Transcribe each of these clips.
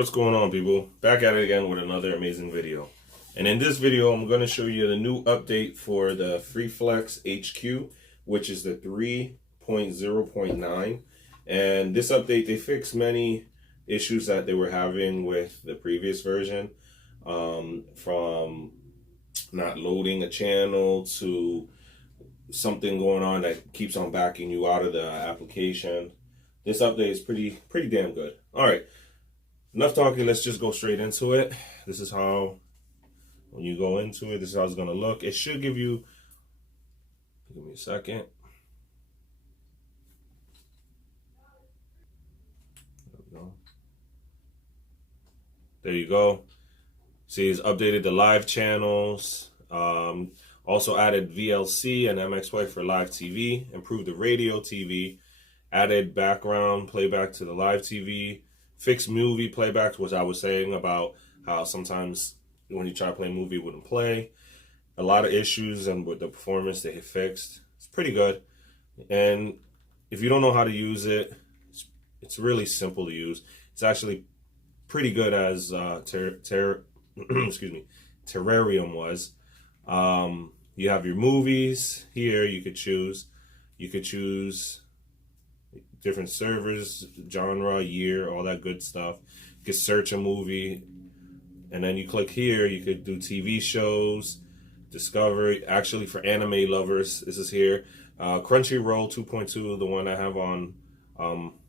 What's going on, people? Back at it again with another amazing video. And in this video, I'm going to show you the new update for the Freeflix HQ, which is the 3.0.9. And this update, they fixed many issues that they were having with the previous version, from not loading a channel to something going on that keeps on backing you out of the application. This update is pretty damn good. All right. Enough talking, let's just go straight into it. This is how, when you go into it, this is how it's going to look. It should give you, give me a second. There we go. There you go. See, it's updated the live channels. Also added VLC and MXY for live TV. Improved the radio TV. Added background playback to the live TV. Fixed movie playback, which I was saying about how sometimes when you try to play a movie, it wouldn't play. A lot of issues, and with the performance they fixed. It's pretty good. And if you don't know how to use it, it's really simple to use. It's actually pretty good as excuse me, Terrarium was. You have your movies here. You could choose different servers, genre, year, all that good stuff. You could search a movie, and then you click here. You could do TV shows, Discovery. Actually, for anime lovers, this is here. Crunchyroll 2.2, the one I have on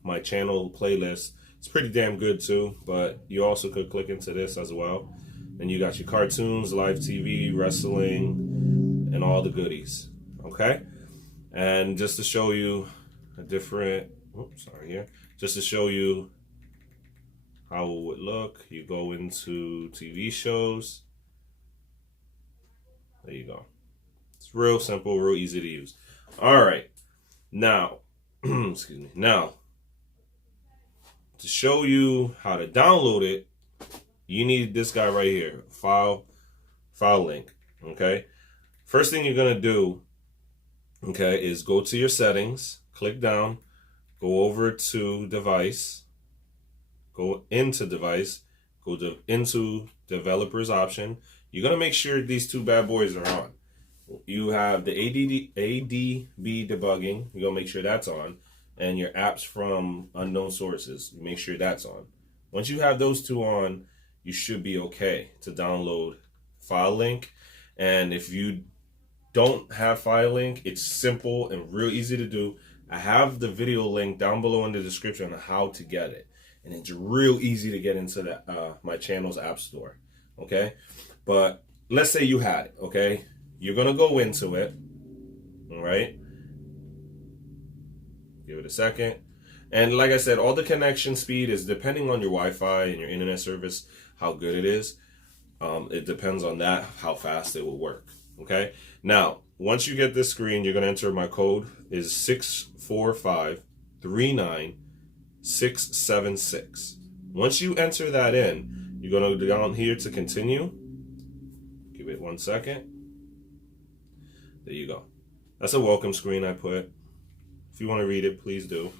my channel playlist. It's pretty damn good too, but you also could click into this as well. And you got your cartoons, live TV, wrestling, and all the goodies. Okay? And just to show you a different, just to show you how it would look, you go into TV shows. There you go. It's real simple, real easy to use. All right. Now, excuse me. Now, to show you how to download it, you need this guy right here, file link. Okay. First thing you're gonna do, okay, is go to your settings, click down, go over to device, go into device, go into developers option. You're gonna make sure these two bad boys are on. You have the ADB debugging. You're gonna make sure that's on, and your apps from unknown sources. Make sure that's on. Once you have those two on, you should be okay to download file link. And if you don't have file link, it's simple and real easy to do. I have the video link down below in the description on how to get it, and it's real easy to get into the my channel's app store. Okay, but let's say you had it. Okay, you're gonna go into it. All right, give it a second. And like I said, all the connection speed is depending on your Wi-Fi and your internet service, how good it is. It depends on that, how fast it will work. Okay. Now, once you get this screen, you're going to enter my code is 645396676. Once you enter that in, you're going to go down here to continue. Give it 1 second. There you go. That's a welcome screen I put. If you want to read it, please do.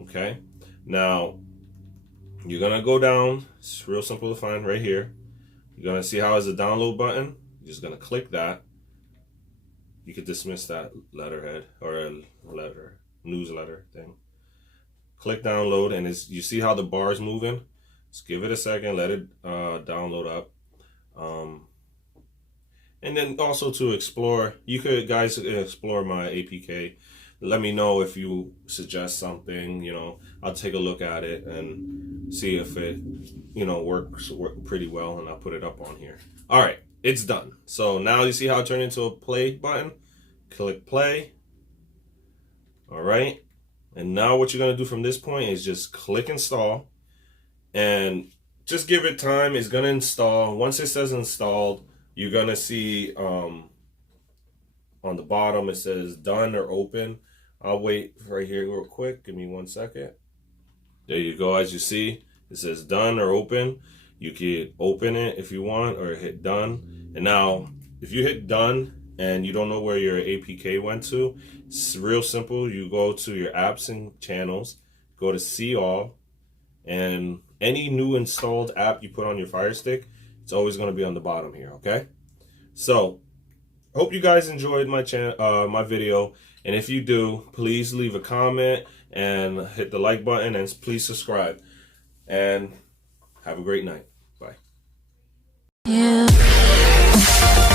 Okay. Now, you're going to go down. It's real simple to find right here. You're going to see how is the download button. You're just going to click that. You could dismiss that letterhead or a newsletter thing. Click download, and you see how the bar is moving. Just give it a second, let it download up. And then also to explore, you could guys explore my APK. Let me know if you suggest something. I'll take a look at it and see if it works pretty well, and I'll put it up on here. All right. It's done. So now you see how it turned into a play button. Click play. All right. And now what you're going to do from this point is just click install. And just give it time. It's going to install. Once it says installed, you're going to see on the bottom it says done or open. I'll wait right here real quick. Give me 1 second. There you go. As you see, it says done or open. You could open it if you want, or hit done. And now, if you hit done and you don't know where your APK went to, it's real simple. You go to your apps and channels, go to see all, and any new installed app you put on your Fire Stick, it's always going to be on the bottom here, okay? So, hope you guys enjoyed my my video, and if you do, please leave a comment and hit the like button, and please subscribe. And have a great night. Bye. Yeah.